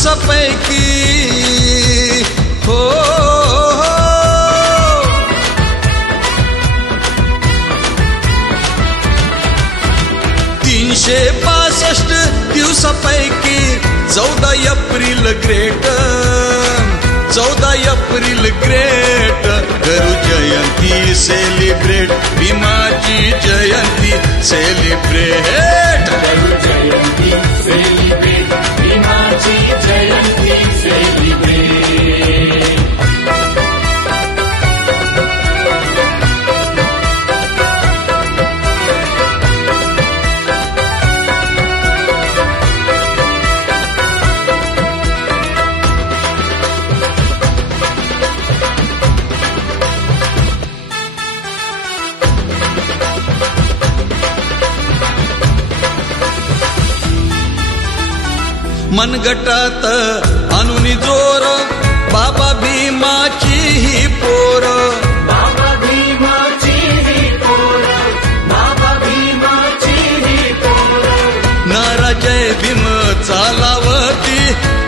दिवसापैकी हो 365 दिवसापैकी 14 April great 14 April great करू जयंती celebrate भीमाची जयंती celebrate करू जयंती सेलिब्रेट भीमाची जयंती सेलिब्रेट मनगटात आणूनी जोर बाबा भीमाची ही पोर बाबा भीमाची ही पोर बाबा भीमाची ही पोर नारा जय भीम चालावती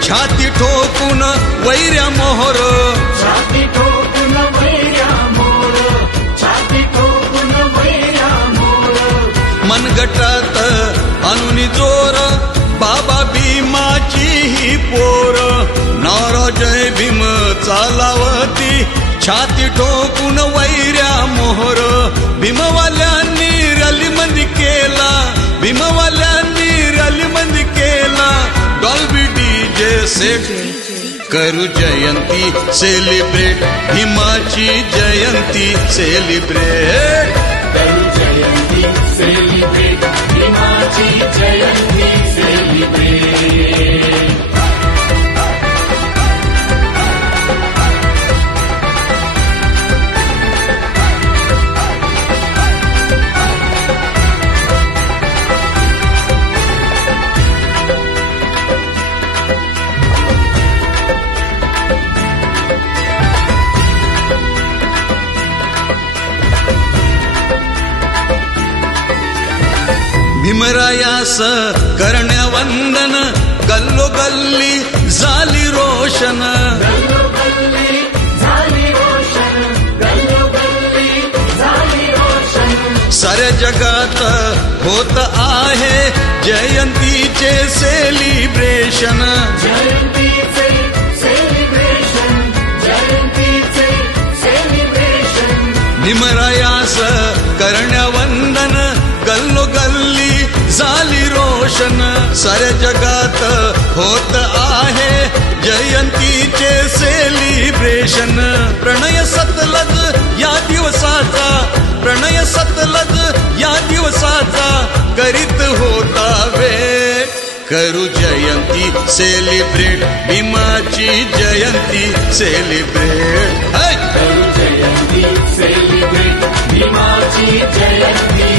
छाती ठोकून वैर्या मोहर छाती ठोकून वैर्या मोर छाती ठोकून वैर्या मोर मनगटात आणूनी जोर बाबा भीमाची ही पोर नारा जय भीम चालावती छाती ठोकून वैर्या मोहर भीमवाल्यांनी रॅलीबंदी केला भीमवाल्यांनी रॅलीबंदी केला डॉल्बी डीजे सेट करू जयंती सेलिब्रेट भीमाची जयंती सेलिब्रेट करू जयंती सेलिब्रेट भीमाची जयंती सेलिब्रेट भीमरायास करण्या वंदन गल्लो गल्ली झाली रोशन गल्लो गल्ली झाली रोशन गल्लो गल्ली झाली रोशन साऱ्या जगात होत आहे जयंतीचे सेलिब्रेशन जयंतीचे सेलिब्रेशन जयंतीचे सेलिब्रेशन भीमरायास करण्या वंदन गल्लो गल्ली झाली रोशन साऱ्या जगात होत आहे जयंतीचे सेलिब्रेशन प्रणय सतलज या दिवसाचा प्रणय सतलज या दिवसाचा करीत होता वेळ करू जयंती सेलिब्रेट भीमाची जयंती सेलिब्रेट करू जयंती सेलिब्रेट भीमाची जयंती